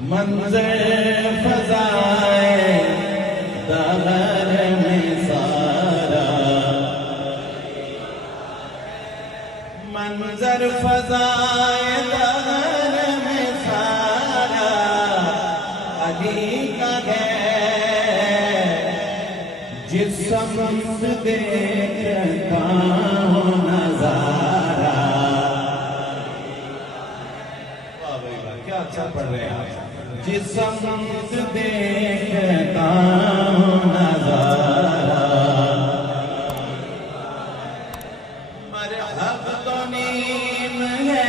منظر فضائے دہر میں سارا، منظر فضائے دہر میں سارا علی کا ہے، جس سمت دیکھتا ہوں نظارہ۔ کیا اچھا پڑھ رہے ہیں، جس سمت دیکھتا ہوں نظارہ، مرحب تو نیم ہے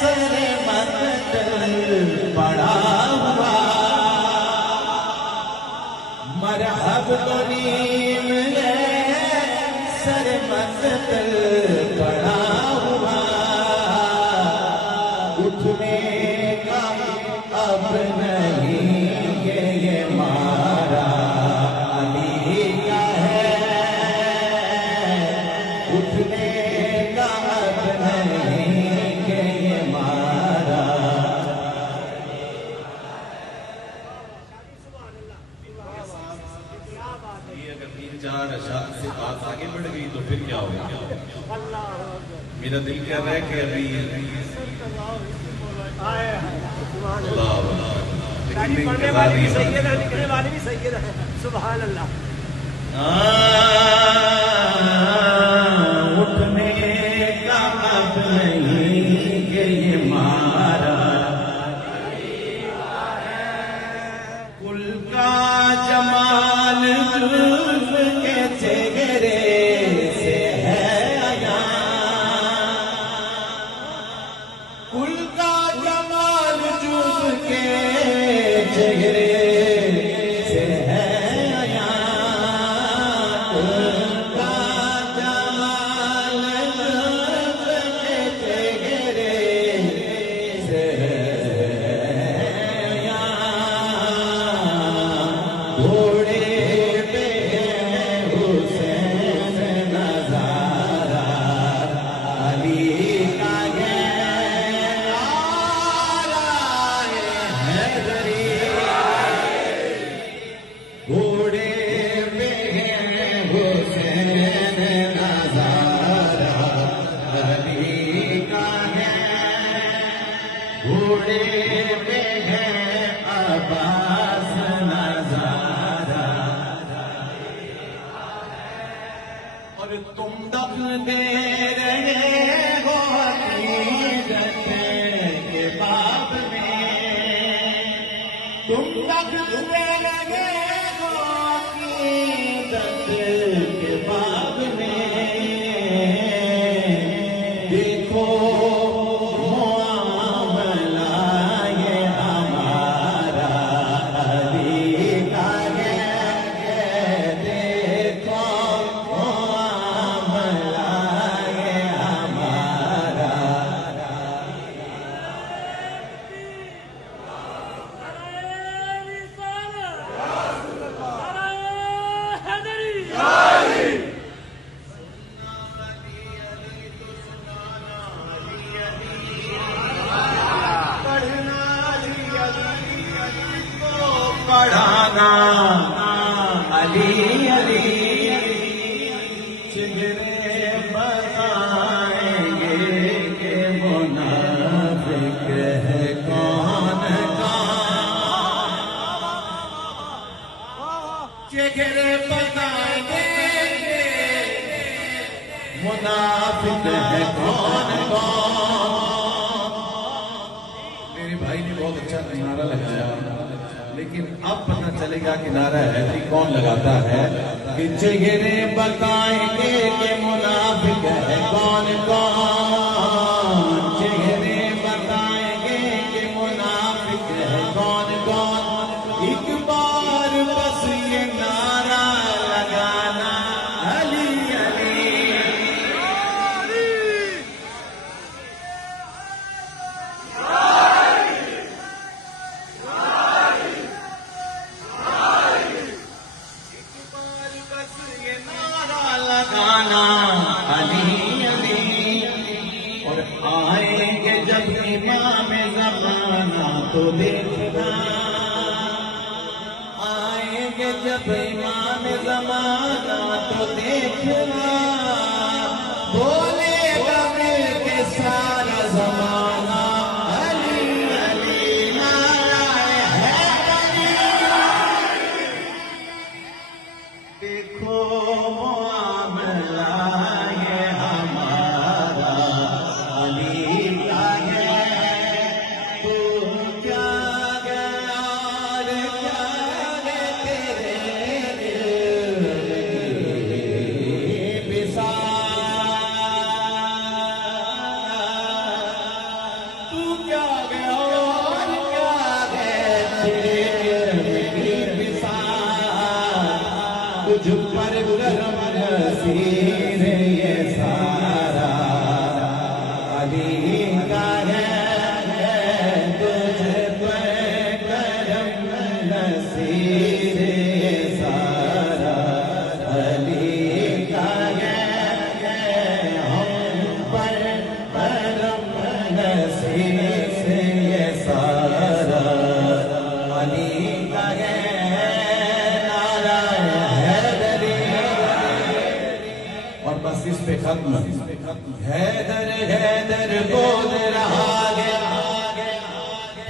سر مقتل پڑا ہوا، مرحب تو نیم ہے سر مقتل پڑا ہوا، اٹھنے کا اب نہیں یہ مارا علی کا ہے، اٹھنے کا اب نہیں یہ مارا۔ یہ اگر 3-4 اشعار سے بات آگے بڑھ گئی تو پھر کیا ہوگا؟ میرا دل کہہ رہا ہے کہ ابھی پڑھنے والی بھی سید ہے، لکھنے والی بھی سید ہے، سبحان اللہ۔ اٹھنے کا اب نہیں کہ یہ مارا، کل کا جمال جلف کے چہرے سے ہے عیاں، کل کا جمال جلف کے چہرے سے ہے عیاں، کل کا جمال جلف کے چہرے سے ہے عیاں، گھوڑے پہ حسین نظارہ علی کا ہے، گھوڑے پہ حسین نظارہ علی کا ہے، گھوڑے پہ ہے عباس نظارہ، اور تم دفن دے رہے ہو عقیدت کے باب میں، تم دفن دے رہے ہو عقیدت کے باب میں، دیکھو معاملہ یہ ہمارا علی کا ہے، دیکھو معاملہ یہ ہمارا۔ پڑھانا علی علی، چہرے بتائیں گے کہ منافق ہے کون کون، چہرے بتائیں گے کہ منافق ہے کون کون۔ میرے بھائی نے بہت اچھا نعرہ لگایا، لیکن اب پتہ چلے گا کہ نعرہ حیدری کون لگاتا ہے، کہ چہرے بتائیں گے کہ منافق ہے کون کون، چہرے بتائیں گے کہ منافق ہے کون کون، ایک بار بس یہ نعرہ لگانا علی علی۔ علی علی تو دیکھنا آئیں گے جب امام زمانہ تو دیکھنا بولے گا مل کے سارا زمانہ علی علی نعرہ حیدری دیکھو معاملہ یہ ہمارا علی کا ہے تو کیا گیا اور کیا گیا تیرے دل کی بسار تو کیا گیا اور کیا گیا تیرے دل کی بسار تجھ پر کرم نصیر یہ سارا علی کا ہے تجھ پر کرم نصیر یہ سارا علی کا ہے ہم پر کرم نصیر یہ سارا علی کا ہے اور بس اس پہ ختم حیدر حیدر بول رہا ہے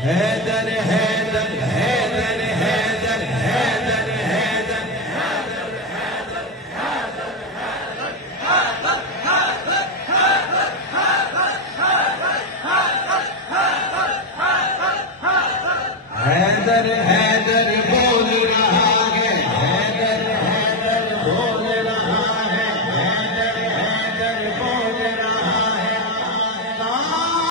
حیدر حیدر حیدر حیدر حیدر حیدر حیدر حیدر